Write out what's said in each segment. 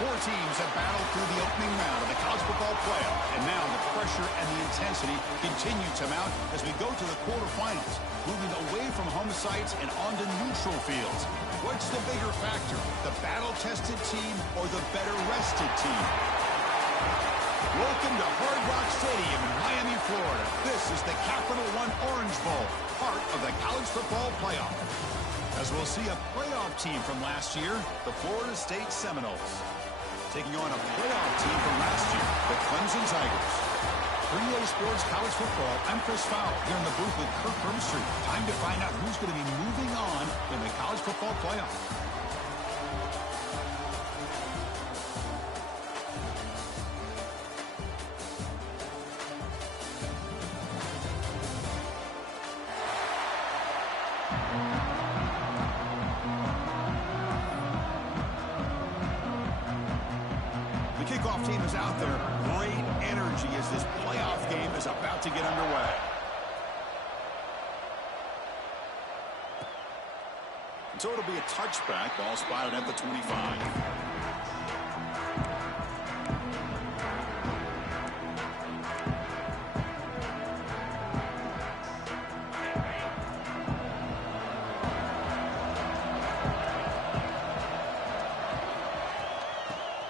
Four teams have battled through the opening round of the college football playoff, and now the pressure and the intensity continue to mount as we go to the quarterfinals, moving away from home sites and onto neutral fields. What's the bigger factor, the battle-tested team or the better-rested team? Welcome to Hard Rock Stadium in Miami, Florida. This is the Capital One Orange Bowl, part of the college football playoff. As we'll see a playoff team from last year, the Florida State Seminoles, taking on a playoff team from last year, the Clemson Tigers. For EA Sports College Football, I'm Chris Fowle here in the booth with Kirk Herbstreit. Time to find out who's going to be moving on in the college football playoff. The kickoff team is out there. Great energy as this playoff game is about to get underway. So it'll be a touchback. Ball spotted at the 25.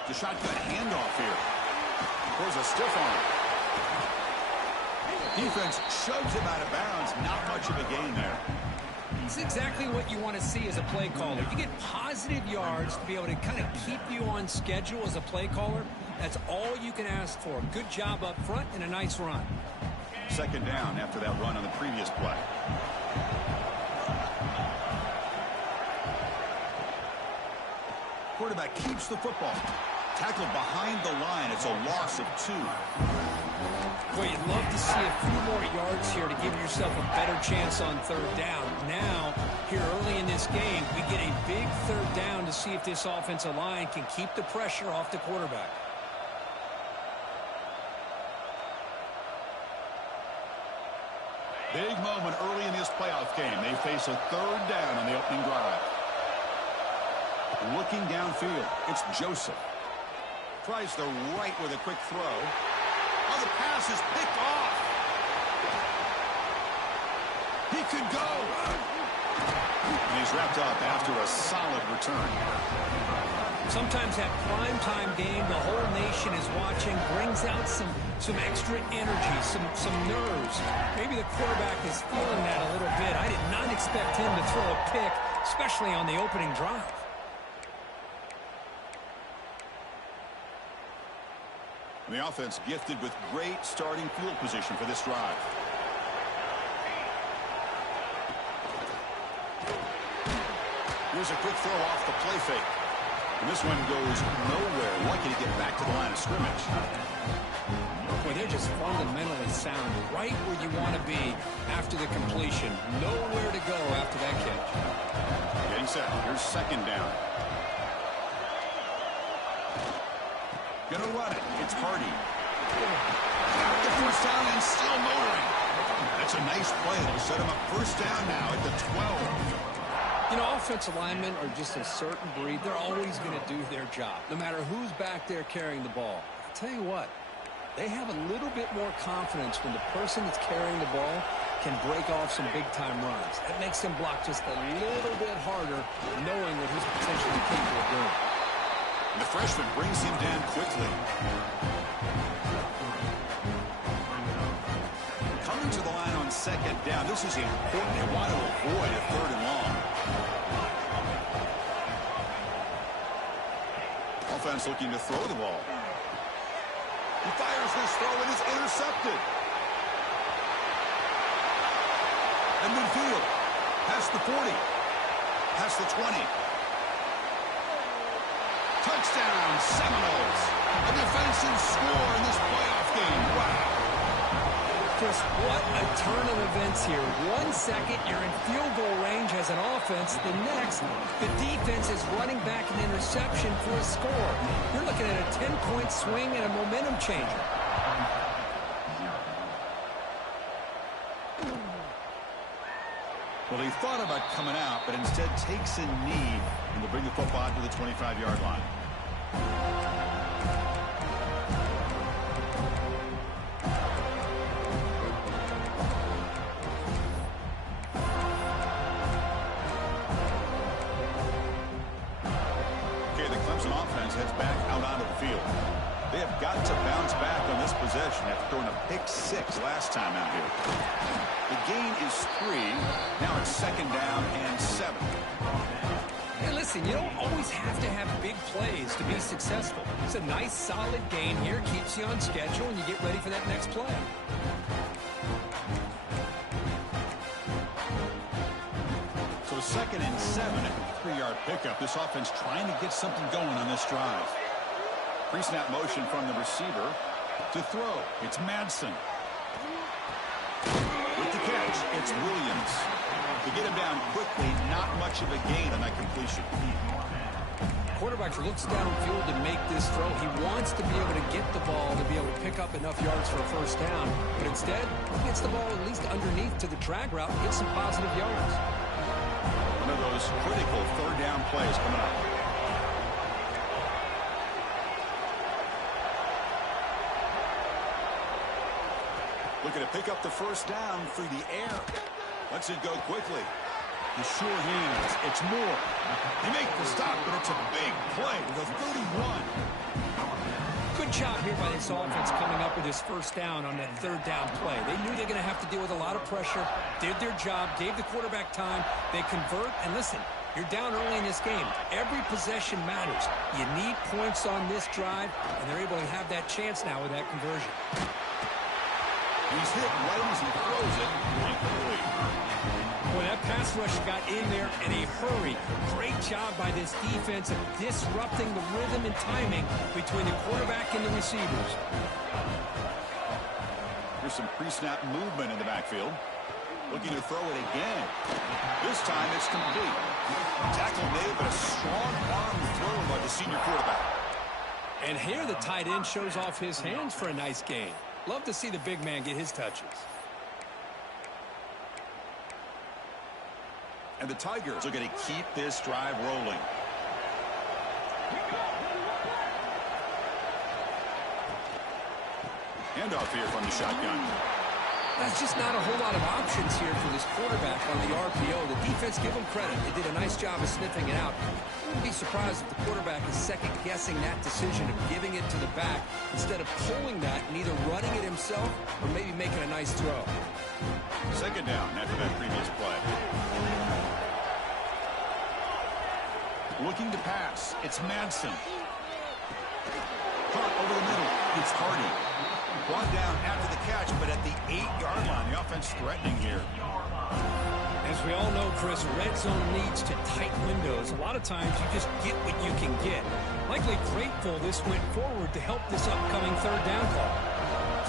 The shotgun handoff here. There's a stiff arm. Defense shoves him out of bounds. Not much of a gain there. It's exactly what you want to see as a play caller. You get positive yards to be able to kind of keep you on schedule as a play caller. That's all you can ask for. Good job up front and a nice run. Second down after that run on the previous play. Quarterback keeps the football. Tackled behind the line. It's a loss of 2. Boy, you'd love to see a few more yards here to give yourself a better chance on third down. Now, here early in this game, we get a big third down to see if this offensive line can keep the pressure off the quarterback. Big moment early in this playoff game. They face a third down on the opening drive. Looking downfield, it's Joseph. Tries the right with a quick throw. Oh, the pass is picked off. He could go. And he's wrapped up after a solid return. Sometimes that primetime game, the whole nation is watching, brings out some extra energy, some nerves. Maybe the quarterback is feeling that a little bit. I did not expect him to throw a pick, especially on the opening drive. The offense gifted with great starting field position for this drive. Here's a quick throw off the play fake. And this one goes nowhere. Lucky to get back to the line of scrimmage. Boy, they're just fundamentally sound, right where you want to be after the completion. Nowhere to go after that catch. Getting set. Here's second down. Gonna run it. It's Hardy. Got the first down and still motoring. That's a nice play. It'll set him up first down now at the 12. You know, offensive linemen are just a certain breed. They're always going to do their job, no matter who's back there carrying the ball. I'll tell you what, they have a little bit more confidence when the person that's carrying the ball can break off some big-time runs. That makes them block just a little bit harder, knowing what he's potentially capable of doing. The freshman brings him down quickly. Coming to the line on second down. This is important. They want to avoid a third and long. Offense looking to throw the ball. He fires this throw and is intercepted. And midfield. Past the 40. Past the 20. Touchdown, Seminoles. A defensive score in this playoff game. Wow. Chris, what a turn of events here. 1 second, you're in field goal range as an offense. The next, the defense is running back an interception for a score. You're looking at a 10-point swing and a momentum changer. Well, he thought about coming out, but instead takes a knee and will bring the football to the 25-yard line. Okay, the Clemson offense heads back out onto the field. They have got to bounce back on this possession after throwing a pick 6 last time out here. The gain is 3. Now it's 2nd down and 7. Hey, listen, you don't always have to have big plays to be successful. It's a nice, solid gain here. Keeps you on schedule, and you get ready for that next play. So 2nd and 7 at the 3-yard pickup. This offense trying to get something going on this drive. Pre-snap motion from the receiver to throw. It's Madsen. With the catch, it's Williams. To get him down quickly, not much of a gain on that completion. Quarterback looks downfield to make this throw. He wants to be able to get the ball to be able to pick up enough yards for a first down. But instead, he gets the ball at least underneath to the drag route and gets some positive yards. One of those critical 3rd down plays coming up. Looking to pick up the first down through the air. Lets it go quickly. The sure hands. It's Moore. They make the stop, but it's a big play with a 31. Good job here by this offense coming up with his first down on that 3rd down play. They knew they're going to have to deal with a lot of pressure, did their job, gave the quarterback time. They convert, and listen, you're down early in this game. Every possession matters. You need points on this drive, and they're able to have that chance now with that conversion. He's hit right as he throws it. Incomplete. Boy, that pass rush got in there in a hurry. Great job by this defense of disrupting the rhythm and timing between the quarterback and the receivers. Here's some pre-snap movement in the backfield. Looking to throw it again. This time it's complete. Tackle made, but a strong arm throw by the senior quarterback. And here the tight end shows off his hands for a nice gain. Love to see the big man get his touches. And the Tigers are going to keep this drive rolling. Handoff here from the shotgun. That's just not a whole lot of options here for this quarterback on the RPO. The defense, give them credit. They did a nice job of sniffing it out. I wouldn't be surprised if the quarterback is second-guessing that decision of giving it to the back instead of pulling that and either running it himself or maybe making a nice throw. 2nd down after that previous play. Looking to pass. It's Madsen. Caught over the middle. It's Hardy. Brought down after the catch, but at the 8-yard line, the offense threatening here. As we all know, Chris, red zone leads to tight windows. A lot of times you just get what you can get. Likely grateful this went forward to help this upcoming 3rd down call.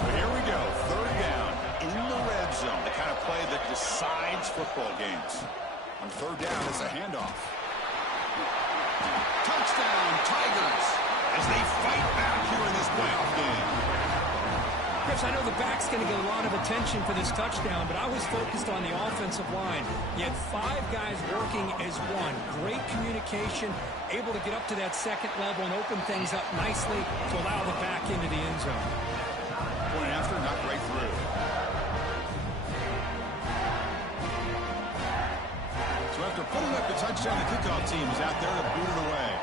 So here we go, 3rd down in the red zone, the kind of play that decides football games. On 3rd down, it's a handoff. Touchdown, Tigers, as they fight back here in this playoff game. Chris, I know the back's going to get a lot of attention for this touchdown, but I was focused on the offensive line. You had 5 guys working as one. Great communication, able to get up to that 2nd level and open things up nicely to allow the back into the end zone. Point after, not right through. So after putting up the touchdown, the kickoff team is out there to boot it away.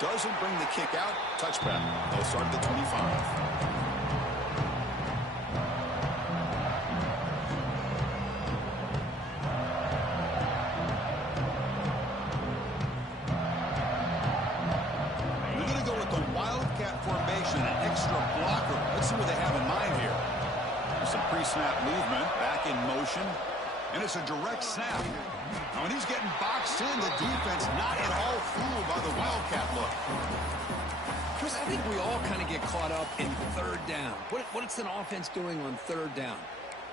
Doesn't bring the kick out. Touchback. They'll start at the 25. They're going to go with the Wildcat formation, an extra blocker. Let's see what they have in mind here. There's some pre-snap movement, back in motion, and it's a direct snap. Now, when he's getting boxed in, the defense not at all fooled by the Wildcat look. Chris, I think we all kind of get caught up in 3rd down. What's an offense doing on 3rd down?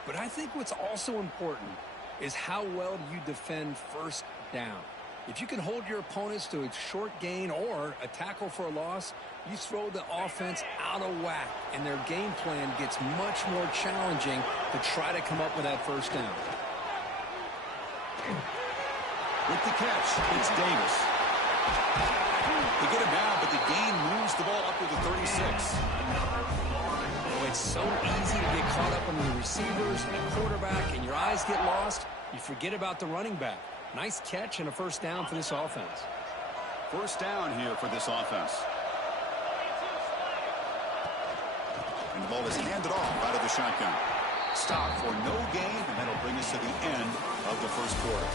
But I think what's also important is how well do you defend 1st down. If you can hold your opponents to a short gain or a tackle for a loss, you throw the offense out of whack, and their game plan gets much more challenging to try to come up with that 1st down. With the catch, it's Davis. They get him down, but the gain moves the ball up to the 36. Oh, it's so easy to get caught up on the receivers and the quarterback, and your eyes get lost. You forget about the running back. Nice catch and a first down for this offense. First down here for this offense. And the ball is handed off out of the shotgun. Stop for no gain, and that'll bring us to the end of the first quarter.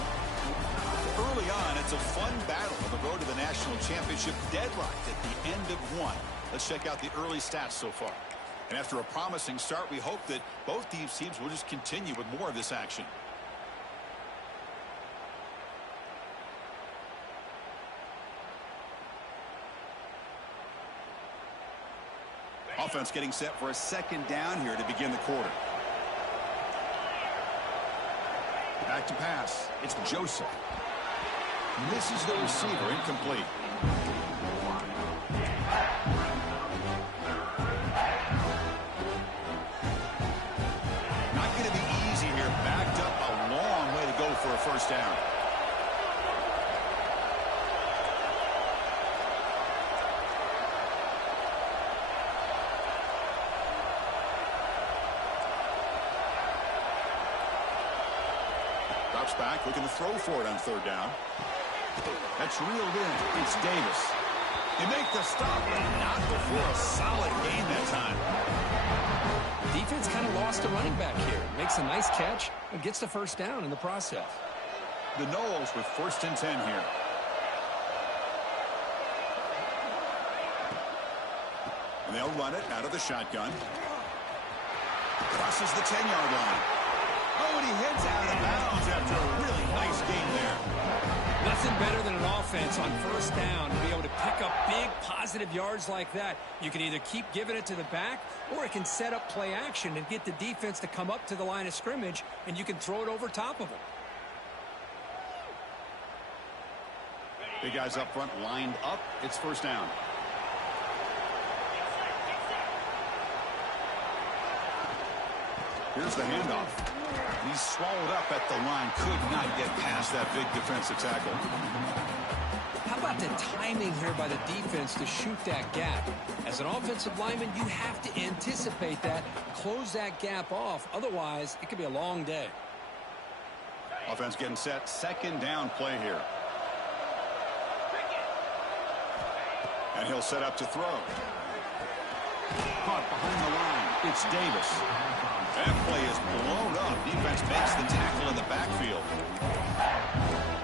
Early on, it's a fun battle on the road to the national championship, deadlocked at the end of one. Let's check out the early stats so far. And after a promising start, we hope that both these teams will just continue with more of this action. Offense getting set for a second down here to begin the quarter. Back to pass. It's Joseph. Misses the receiver, incomplete. Not going to be easy here. Backed up a long way to go for a first down. Drops back, looking to throw for it on third down. That's reeled in. It's Davis. They make the stop, but not before a solid gain that time. The defense kind of lost a running back here. Makes a nice catch and gets the first down in the process. The Noles with 1st and 10 here. And they'll run it out of the shotgun. Crosses the 10-yard line. Oh, and he heads out of bounds after a really nice game there. Nothing better than an offense on first down to be able to pick up big positive yards like that. You can either keep giving it to the back, or it can set up play action and get the defense to come up to the line of scrimmage, and you can throw it over top of them. Big guys up front lined up. It's first down. Here's the handoff. He's swallowed up at the line. Could not get past that big defensive tackle. How about the timing here by the defense to shoot that gap? As an offensive lineman, you have to anticipate that, close that gap off. Otherwise, it could be a long day. Offense getting set. Second down play here. And he'll set up to throw. Caught behind the line. It's Davis. That play is blown up. Defense makes the tackle in the backfield.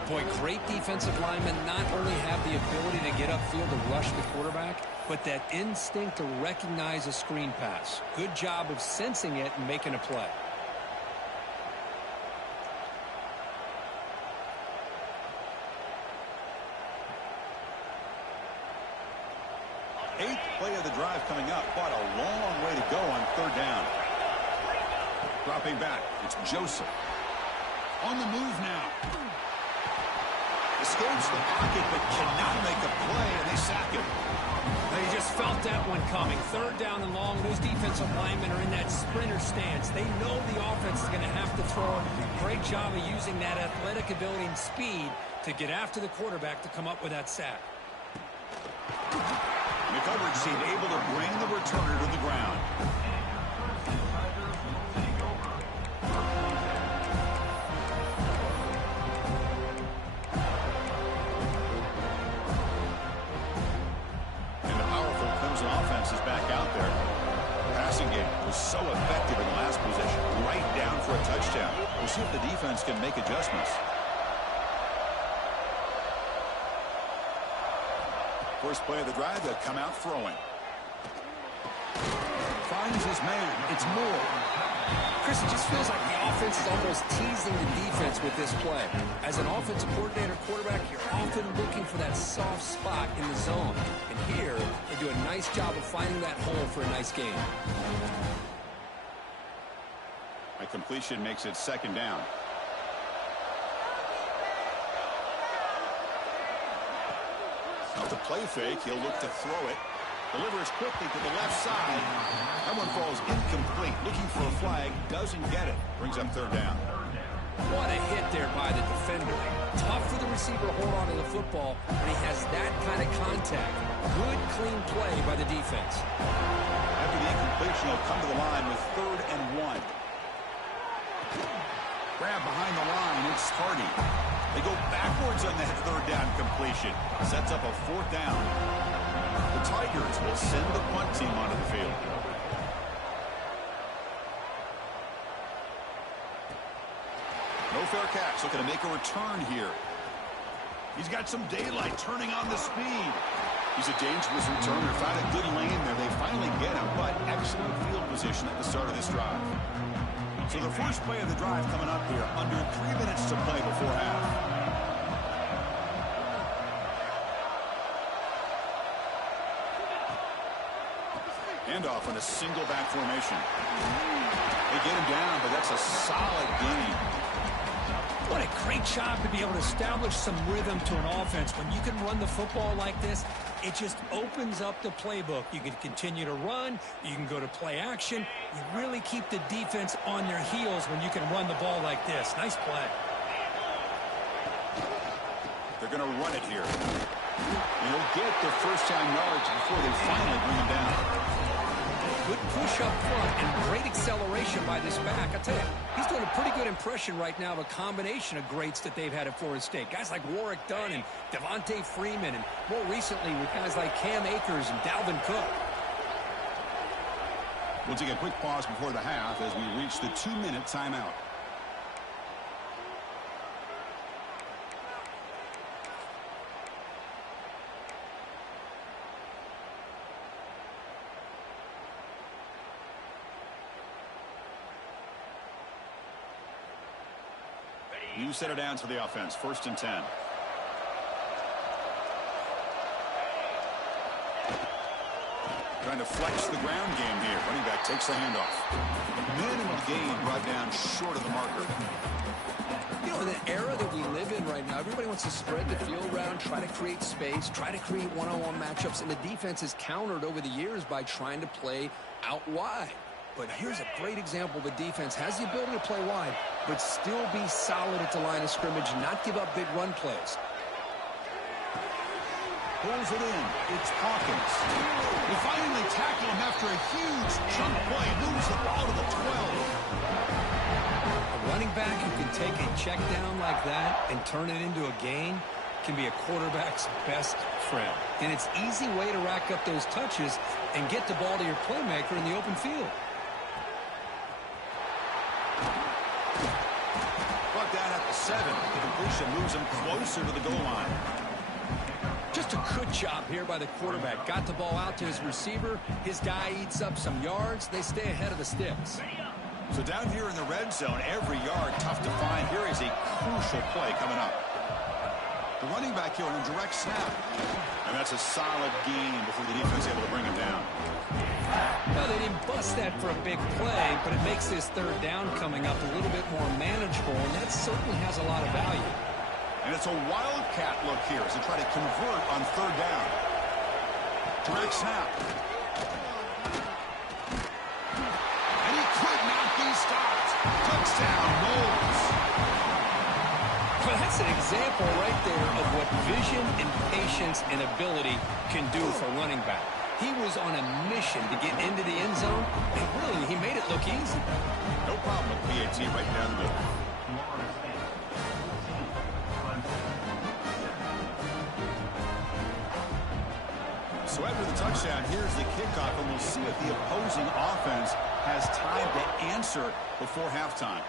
Boy, great defensive linemen not only have the ability to get upfield to rush the quarterback, but that instinct to recognize a screen pass. Good job of sensing it and making a play. Eighth play of the drive coming up, but a long way to go on third down. Dropping back, it's Joseph. On the move now. Escapes the pocket, but cannot make a play, and they sack him. They just felt that one coming. Third down and long. Those defensive linemen are in that sprinter stance. They know the offense is going to have to throw. Great job of using that athletic ability and speed to get after the quarterback to come up with that sack. The coverage team able to bring the returner to the ground. And the powerful Clemson offense is back out there. The passing game was so effective in the last possession, right down for a touchdown. We'll see if the defense can make adjustments. First play of the drive, they'll come out throwing. Finds his man. It's Moore. Chris, it just feels like the offense is almost teasing the defense with this play. As an offensive coordinator quarterback, you're often looking for that soft spot in the zone. And here, they do a nice job of finding that hole for a nice game. A completion makes it second down. Now the play fake, he'll look to throw it. Delivers quickly to the left side. That one falls incomplete. Looking for a flag, doesn't get it. Brings up third down. What a hit there by the defender. Tough for the receiver to hold on to the football when he has that kind of contact. Good, clean play by the defense. After the incompletion, he'll come to the line with 3rd and 1. Grab behind the line. It's Hardy. They go backwards on that 3rd down completion. Sets up a 4th down. The Tigers will send the punt team onto the field. No fair catch. Looking to make a return here. He's got some daylight turning on the speed. He's a dangerous returner. Found a good lane there. They finally get him, but excellent field position at the start of this drive. So the first play of the drive coming up here. Under 3 minutes to play before half. Handoff in a single back formation. They get him down, but that's a solid gain. What a great job to be able to establish some rhythm to an offense. When you can run the football like this, it just opens up the playbook. You can continue to run. You can go to play action. You really keep the defense on their heels when you can run the ball like this. Nice play. They're going to run it here. And they'll get their first down yards before they finally bring him down. Good push up front and great acceleration by this back. I tell you, he's doing a pretty good impression right now of a combination of greats that they've had at Florida State. Guys like Warwick Dunn and Devontae Freeman, and more recently with guys like Cam Akers and Dalvin Cook. We'll take a quick pause before the half as we reach the 2-minute timeout. New center downs for the offense. 1st and 10. Trying to flex the ground game here. Running back takes the handoff. Minimal gain brought down short of the marker. You know, in the era that we live in right now, everybody wants to spread the field around, try to create space, try to create one-on-one matchups, and the defense is countered over the years by trying to play out wide. But here's a great example. The defense has the ability to play wide, but still be solid at the line of scrimmage and not give up big run plays. Pulls it in. It's Hawkins. They finally tackle him after a huge chunk play. Moves the ball to the 12. A running back who can take a check down like that and turn it into a gain can be a quarterback's best friend. And it's an easy way to rack up those touches and get the ball to your playmaker in the open field. Brought down at the 7. The completion moves him closer to the goal line. Just a good job here by the quarterback. Got the ball out to his receiver. His guy eats up some yards. They stay ahead of the sticks. So down here in the red zone, every yard tough to find. Here is a crucial play coming up. The running back here on a direct snap. And that's a solid gain before the defense is able to bring him down. Well, they didn't bust that for a big play, but it makes this 3rd down coming up a little bit more manageable, and that certainly has a lot of value. And it's a wildcat look here as they try to convert on 3rd down. Direct snap. And he could not be stopped. Touchdown, Knowles. Well, that's an example right there of what vision and patience and ability can do for a running back. He was on a mission to get into the end zone, and really, he made it look easy. No problem with PAT right down the middle. So after the touchdown, here's the kickoff, and we'll see if the opposing offense has time to answer before halftime.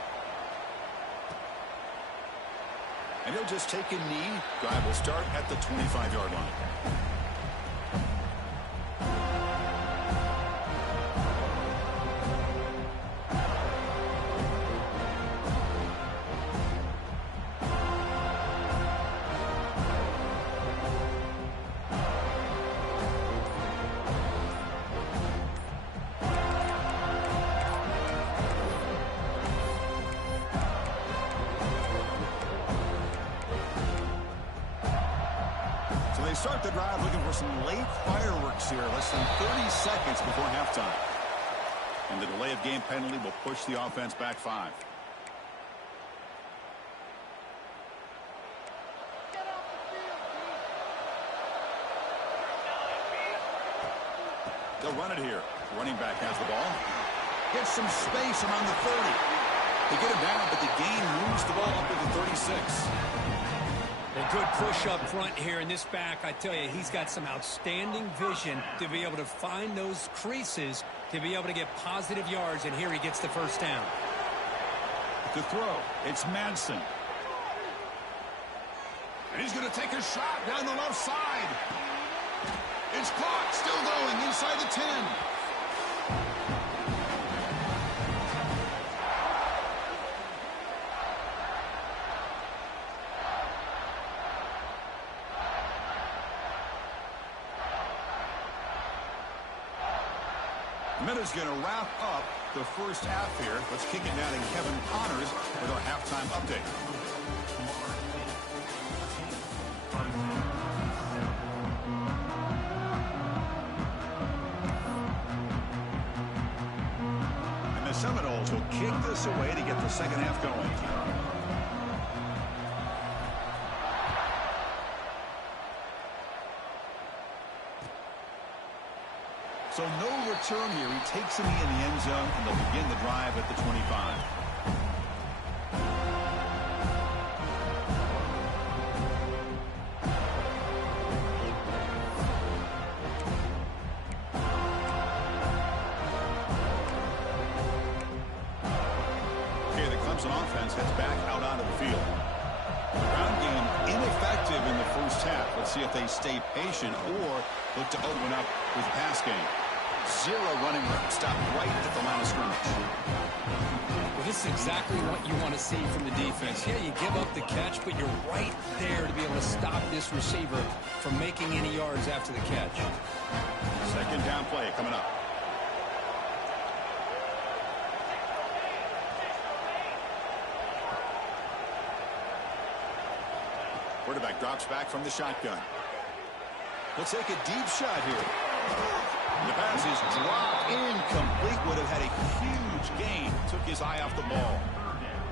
And he'll just take a knee. Drive will start at the 25-yard line. They start the drive looking for some late fireworks here, less than 30 seconds before halftime. And the delay of game penalty will push the offense back 5. They'll run it here. Running back has the ball. Gets some space around the 30. They get him down, but the gain moves the ball up to the 36. A good push up front here in this back. I tell you, he's got some outstanding vision to be able to find those creases, to be able to get positive yards, and here he gets the first down. The throw, it's Madsen. And he's going to take a shot down the left side. It's caught, still going inside the 10. Minutes going to wrap up the first half here. Let's kick it down to Kevin Connors with our halftime update. And the Seminoles will kick this away to get the second half going. So no return here. He takes it in the end zone, and they'll begin the drive at the 25. Okay, the Clemson offense heads back out onto the field. The ground game ineffective in the first half. Let's see if they stay patient or look to open up with the pass game. Zero running room. Stop right at the line of scrimmage. Well, this is exactly what you want to see from the defense. Yeah, you give up the catch, but you're right there to be able to stop this receiver from making any yards after the catch. Second down play coming up. Quarterback drops back from the shotgun. He'll take a deep shot here. The pass is dropped incomplete. Would have had a huge gain. Took his eye off the ball.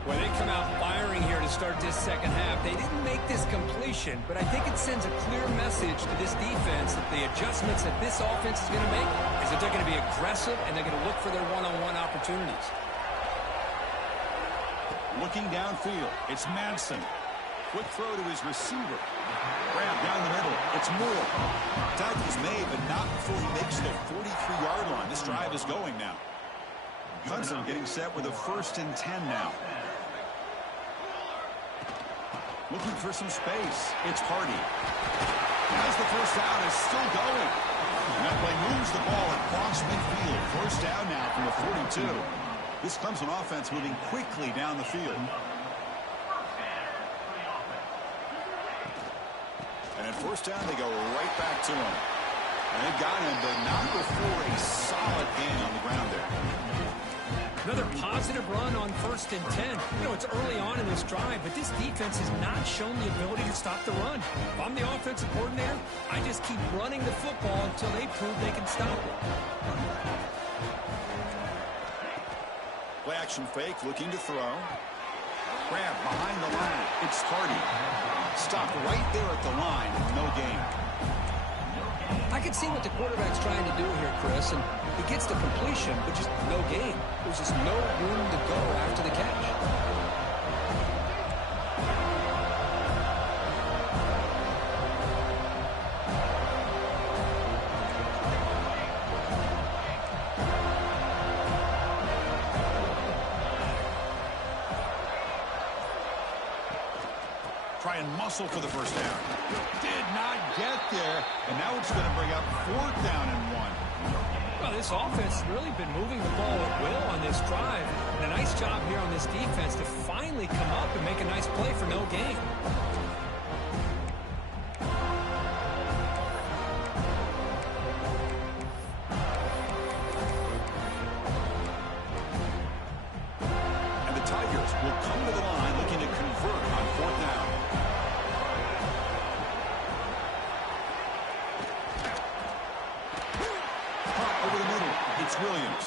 Well, they come out firing here to start this second half. They didn't make this completion, but I think it sends a clear message to this defense that the adjustments that this offense is going to make is that they're going to be aggressive and they're going to look for their one-on-one opportunities. Looking downfield, it's Madsen. Quick throw to his receiver. Grab down the middle. It's Moore. Tackle's made, but not before he makes the 43-yard line. This drive is going now. Clemson getting set with a 1st and 10 now. Looking for some space. It's Hardy. As the first down is still going. And that play moves the ball across midfield. First down now from the 42. This Clemson offense moving quickly down the field. And at first down, they go right back to him. And they got him, but not before a solid gain on the ground there. Another positive run on 1st and 10. You know, it's early on in this drive, but this defense has not shown the ability to stop the run. If I'm the offensive coordinator, I just keep running the football until they prove they can stop it. Play action fake, looking to throw. Grab behind the line. It's Hardy. Stopped right there at the line. No gain. I can see what the quarterback's trying to do here, Chris, and he gets the completion, but just no gain. There's just no room to go after the catch. Try and muscle for the first down. Did not get there, and now it's going to bring up 4th down and 1. Well, this offense has really been moving the ball at will on this drive. And a nice job here on this defense to finally come up and make a nice play for no gain. And the Tigers will come to the line looking to convert on 4th down. Over the middle, it's Williams.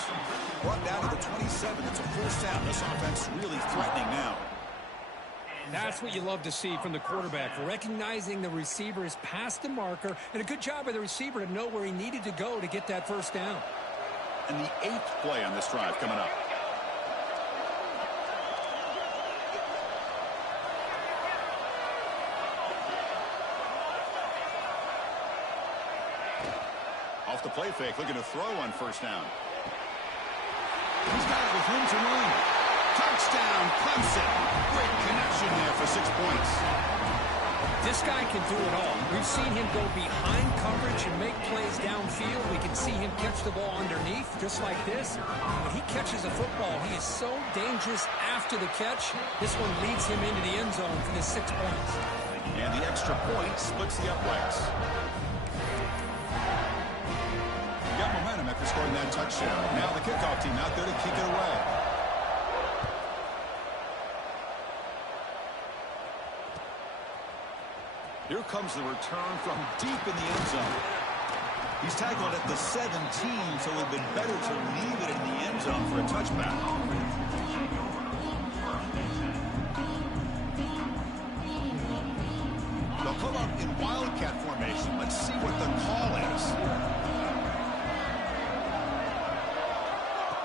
Brought down to the 27. It's a 1st down. This offense really threatening now. That's what you love to see from the quarterback, recognizing the receiver is past the marker, and a good job by the receiver to know where he needed to go to get that first down. And the 8th play on this drive coming up. Off the play fake, looking to throw on first down. He's got it with room to run. Touchdown, Clemson. Great connection there for 6 points. This guy can do it all. We've seen him go behind coverage and make plays downfield. We can see him catch the ball underneath, just like this. When he catches a football, he is so dangerous after the catch. This one leads him into the end zone for the 6 points. And the extra point splits the uprights. You got momentum after scoring that touchdown. Now the kickoff team out there to kick it away. Here comes the return from deep in the end zone. He's tackled at the 17, so it would have been better to leave it in the end zone for a touchback. They'll come up in wildcat formation. Let's see what the call is.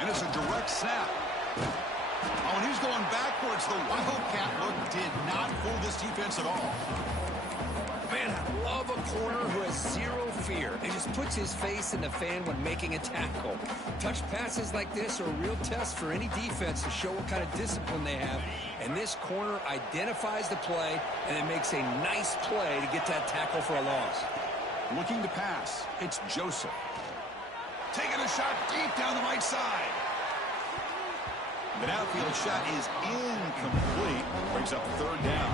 And it's a direct snap. Oh, and he's going backwards. The wildcat look did not fool this defense at all. Man, I love a corner who has zero fear. He just puts his face in the fan when making a tackle. Touch passes like this are a real test for any defense to show what kind of discipline they have. And this corner identifies the play and then makes a nice play to get that tackle for a loss. Looking to pass. It's Joseph. Taking a shot deep down the right side. The outfield shot is incomplete. Brings up 3rd down.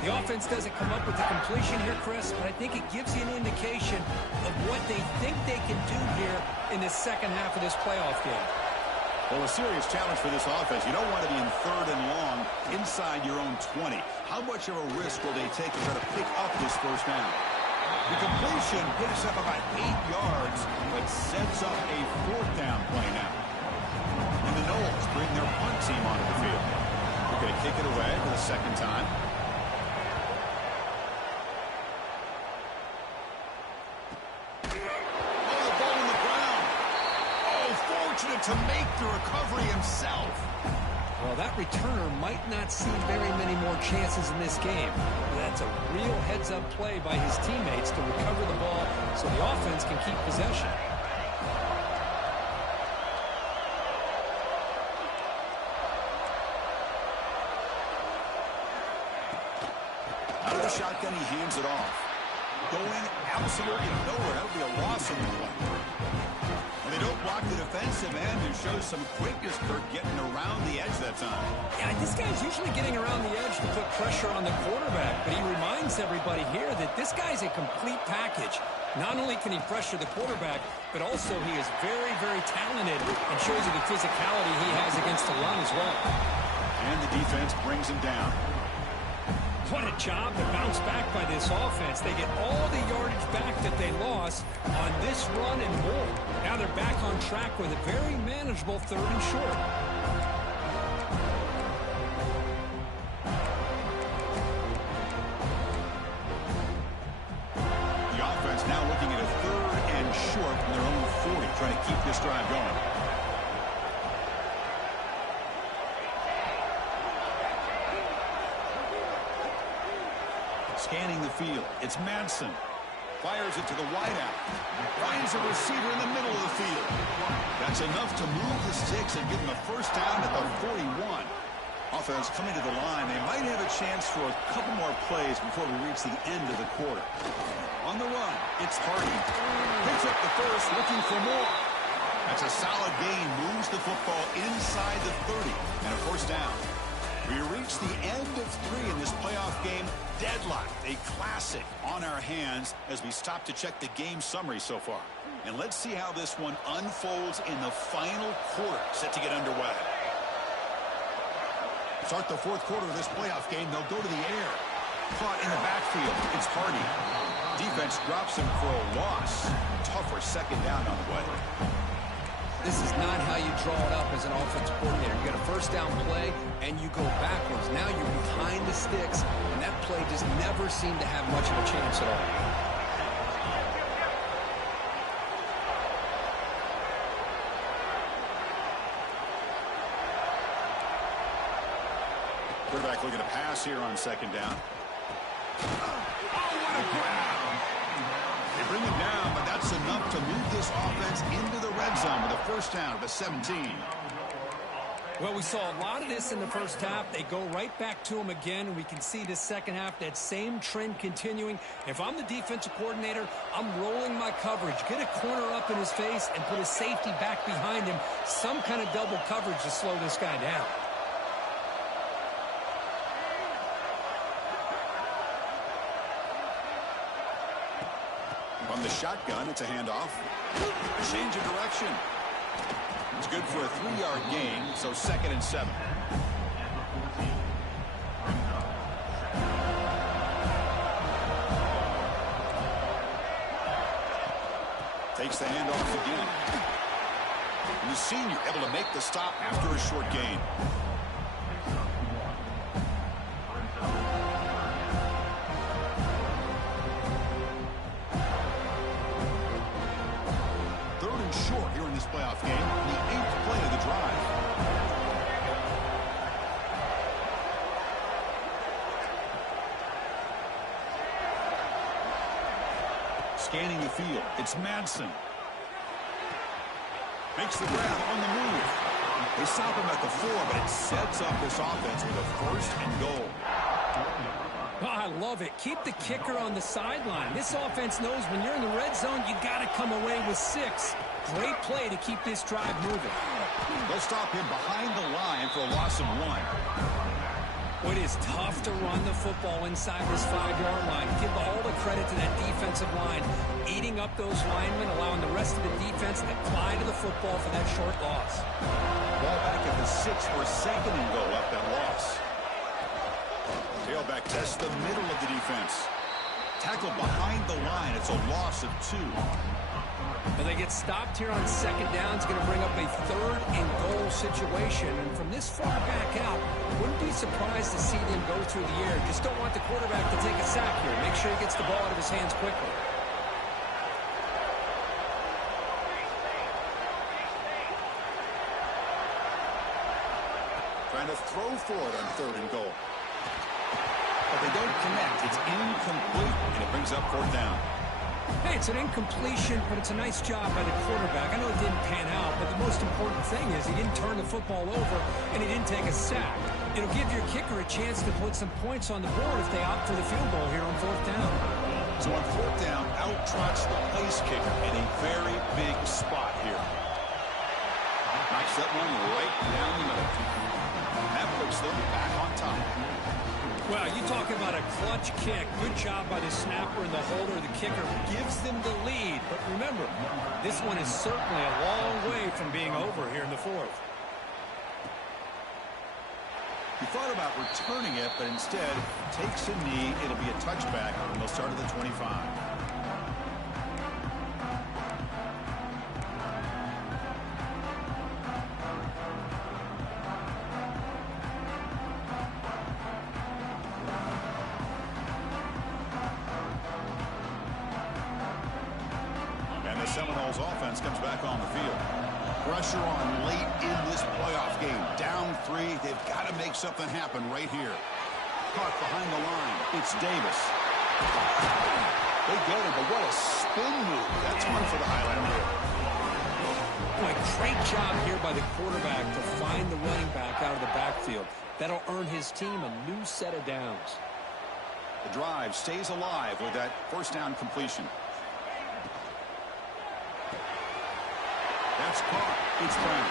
The offense doesn't come up with the completion here, Chris, but I think it gives you an indication of what they think they can do here in the second half of this playoff game. Well, a serious challenge for this offense. You don't want to be in 3rd and long inside your own 20. How much of a risk will they take to try to pick up this first down? The completion picks up about 8 yards, but sets up a 4th down play now. And the Noles bring their punt team onto the field. They're going to kick it away for the 2nd time. To make the recovery himself. Well, that returner might not see very many more chances in this game. That's a real heads-up play by his teammates to recover the ball so the offense can keep possession. Out of the shotgun, he hands it off. Going absolutely nowhere. That would be a loss in the play. They don't block the defensive end and show some quickness, Kirk, getting around the edge that time. Yeah, this guy's usually getting around the edge to put pressure on the quarterback, but he reminds everybody here that this guy's a complete package. Not only can he pressure the quarterback, but also he is very, very talented and shows you the physicality he has against the run as well. And the defense brings him down. What a job to bounce back by this offense. They get all the yardage back that they lost on this run and more. Now they're back on track with a very manageable 3rd and short. The offense now looking at a 3rd and short from their own 40, trying to keep this drive going. Scanning the field. It's Madsen. Fires it to the wideout. Finds a receiver in the middle of the field. That's enough to move the sticks and give them a first down at the 41. Offense coming to the line. They might have a chance for a couple more plays before we reach the end of the quarter. On the run, it's Hardy. Picks up the first, looking for more. That's a solid gain. Moves the football inside the 30 and a first down. We reach the end of 3 in this playoff game. Deadlocked, a classic on our hands as we stop to check the game summary so far. And let's see how this one unfolds in the final quarter, set to get underway. Start the 4th quarter of this playoff game. They'll go to the air. Caught in the backfield. It's Hardy. Defense drops him for a loss. Tougher 2nd down on the way. This is not how you draw it up as an offensive coordinator. You get a first down play, and you go backwards. Now you're behind the sticks, and that play just never seemed to have much of a chance at all. Quarterback looking to pass here on second down. Oh, what a grab! They bring him down, but that's enough to move this offense into the red zone with a first down at the 17. Well, we saw a lot of this in the first half. They go right back to him again, and we can see this second half, that same trend continuing. If I'm the defensive coordinator, I'm rolling my coverage. Get a corner up in his face and put a safety back behind him. Some kind of double coverage to slow this guy down. From the shotgun, it's a handoff. Change of direction. It's good for a 3-yard gain, so 2nd and 7. Takes the handoff again. And the senior able to make the stop after a short gain. Short here in this playoff game, the 8th play of the drive. Scanning the field, it's Madsen. Makes the grab on the move. They stop him at the 4, but it sets up this offense with a 1st and goal. Oh, I love it. Keep the kicker on the sideline. This offense knows when you're in the red zone, you got to come away with 6. Great play to keep this drive moving. They'll stop him behind the line for a loss of 1. It is tough to run the football inside this 5-yard line. Give all the credit to that defensive line, eating up those linemen, allowing the rest of the defense to fly to the football for that short loss. Ball back at the 6 for 2nd and goal up that loss. Tailback tests the middle of the defense. Tackle behind the line. It's a loss of 2. Well, they get stopped here on 2nd down. It's going to bring up a 3rd and goal situation. And from this far back out, wouldn't be surprised to see them go through the air. Just don't want the quarterback to take a sack here. Make sure he gets the ball out of his hands quickly. Trying to throw for it on 3rd and goal. But they don't connect. It's incomplete, and it brings up 4th down. Hey, it's an incompletion, but it's a nice job by the quarterback. I know it didn't pan out, but the most important thing is he didn't turn the football over, and he didn't take a sack. It'll give your kicker a chance to put some points on the board if they opt for the field goal here on 4th down. So on 4th down, out trots the place kicker in a very big spot here. Knocks that one right down the middle. That puts them back on top. Well, you talk about a clutch kick. Good job by the snapper and the holder. The kicker gives them the lead. But remember, this one is certainly a long way from being over here in the 4th. He thought about returning it, but instead takes a knee. It'll be a touchback, and they'll start at the 25. Seminoles offense comes back on the field. Pressure on late in this playoff game. Down 3. They've got to make something happen right here. Caught behind the line. It's Davis. They get it, but what a spin move. That's one for the highlight reel. Boy, great job here by the quarterback to find the running back out of the backfield. That'll earn his team a new set of downs. The drive stays alive with that 1st down completion. That's caught. It's Brown.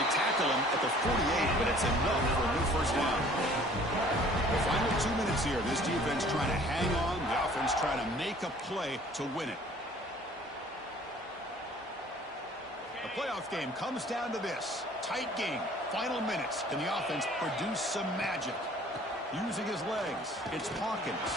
They tackle him at the 48, but it's enough for a new 1st down. The final 2 minutes here. This defense trying to hang on. The offense trying to make a play to win it. The playoff game comes down to this. Tight game. Final minutes. Can the offense produce some magic? Using his legs. It's Hawkins.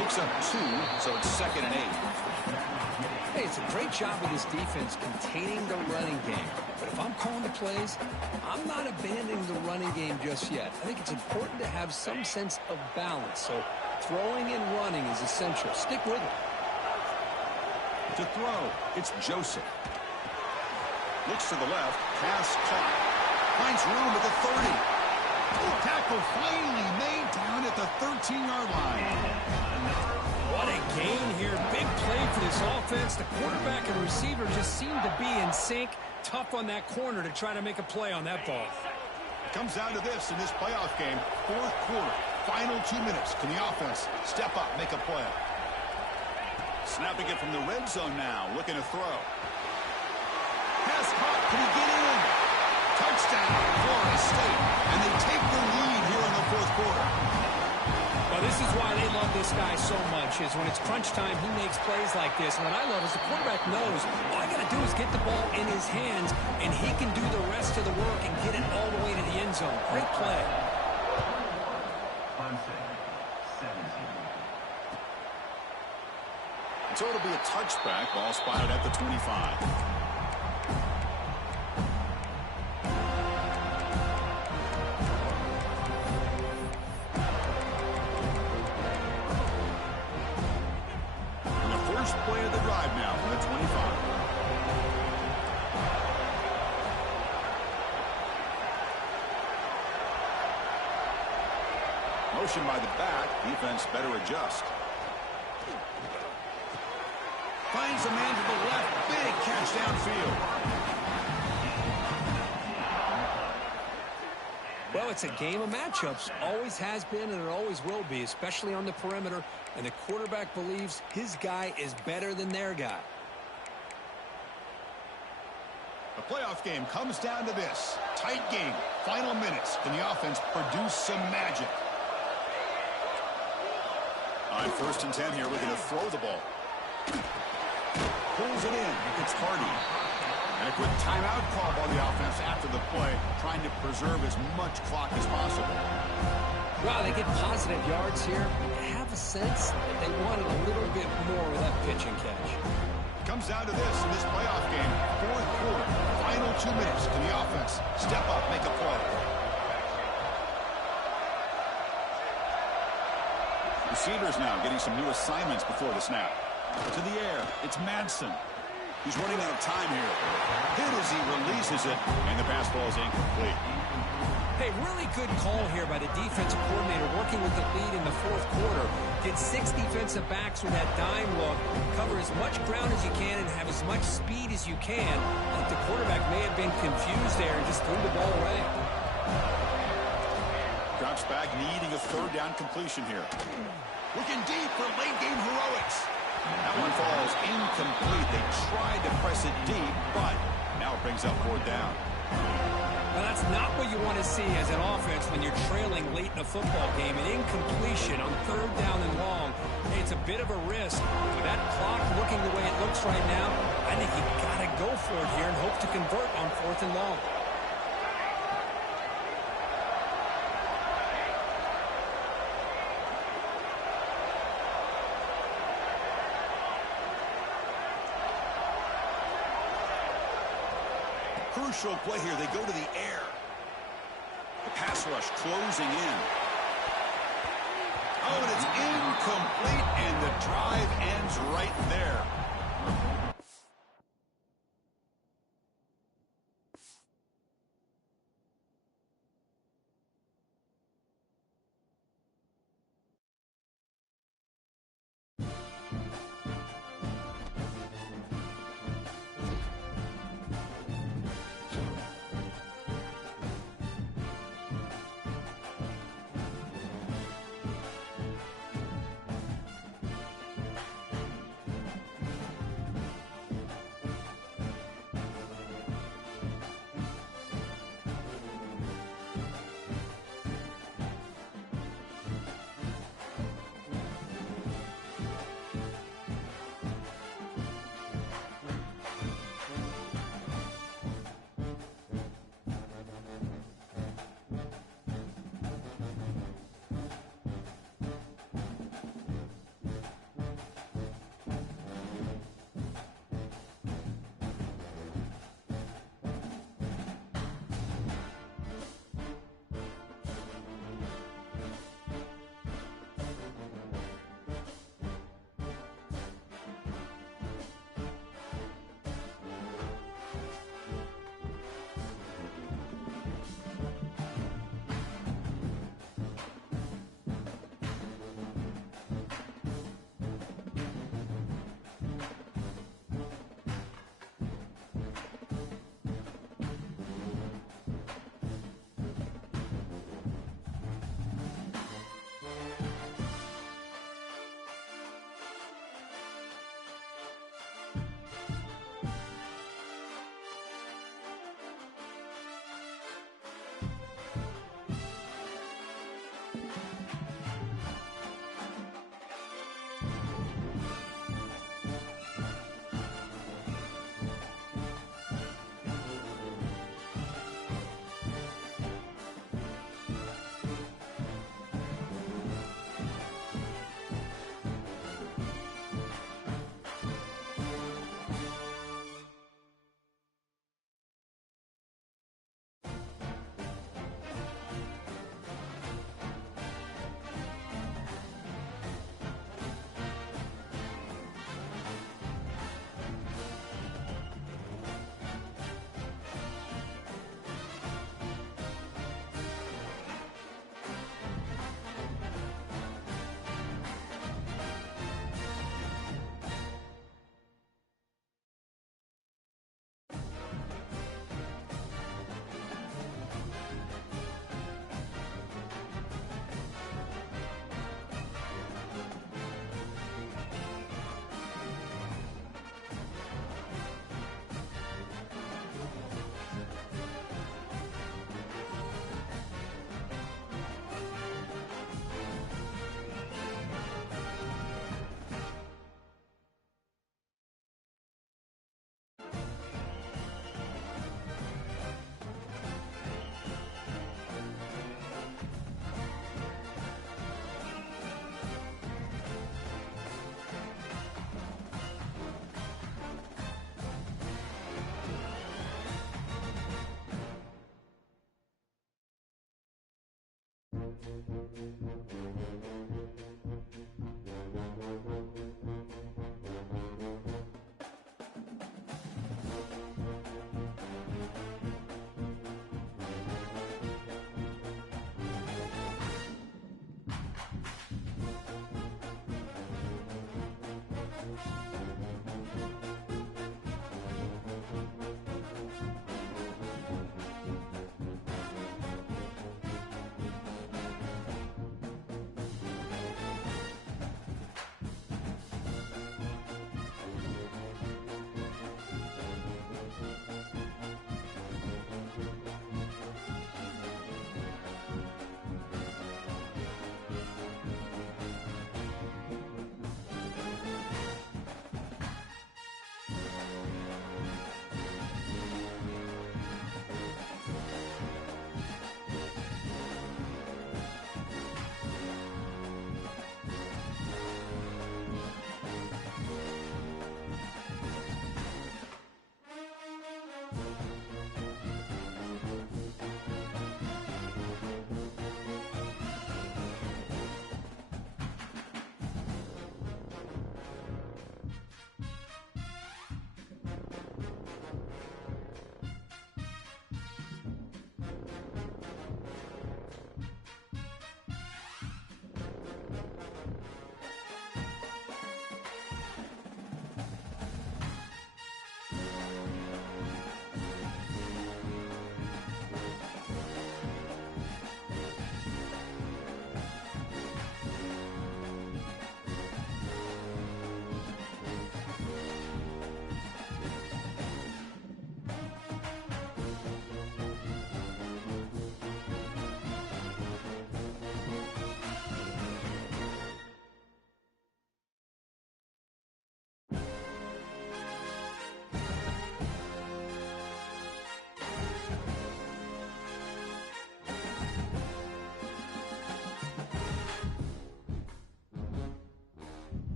Looks up 2, so it's 2nd and 8. Hey, it's a great job of this defense containing the running game. But if I'm calling the plays, I'm not abandoning the running game just yet. I think it's important to have some sense of balance. So throwing and running is essential. Stick with it. To throw, it's Joseph. Looks to the left, pass caught. Finds room at the 30. Tackle finally made down at the 13-yard line. What a gain here. Big play for this offense. The quarterback and receiver just seem to be in sync. Tough on that corner to try to make a play on that ball. It comes down to this in this playoff game. Fourth quarter, final 2 minutes. Can the offense step up, make a play? Snapping it from the red zone now, looking to throw. Pass caught. Can he get in? Touchdown, Florida State. And they take the lead here in the fourth quarter. Well, this is why they love this guy so much, is when it's crunch time, he makes plays like this. And what I love is the quarterback knows all I got to do is get the ball in his hands, and he can do the rest of the work and get it all the way to the end zone. Great play. So it'll be a touchback. Ball spotted at the 25. First play of the drive now from the 25. Motion by the back. Defense better adjust. Finds a man to the left. Big catch downfield. Well, it's a game of matchups. Always has been and it always will be, especially on the perimeter. And the quarterback believes his guy is better than their guy. The playoff game comes down to this. Tight game. Final minutes. Can the offense produce some magic? On 1st and 10 here, we're going to throw the ball. Pulls it in. It's Hardy. And a quick timeout call by the offense after the play, trying to preserve as much clock as possible. Wow, they get positive yards here. I have a sense that they wanted a little bit more with that pitch and catch. It comes down to this in this playoff game. Fourth quarter, final 2 minutes. Can the offense step up, make a play? Receivers now getting some new assignments before the snap. To the air, it's Madsen. He's running out of time here. Hit as he releases it, and the pass ball is incomplete. Hey, really good call here by the defensive coordinator working with the lead in the fourth quarter. Get 6 defensive backs with that dime look. Cover as much ground as you can and have as much speed as you can. I think the quarterback may have been confused there and just threw the ball away. Drops back, needing a 3rd down completion here. Looking deep for late game heroics. That one falls incomplete. They tried to press it deep, but now it brings up 4th down. Well, that's not what you want to see as an offense when you're trailing late in a football game. An incompletion on 3rd down and long. Hey, it's a bit of a risk. With that clock looking the way it looks right now, I think you've got to go for it here and hope to convert on 4th and long. Crucial play here. They go to the air. The pass rush closing in. Oh, and it's incomplete, and the drive ends right there.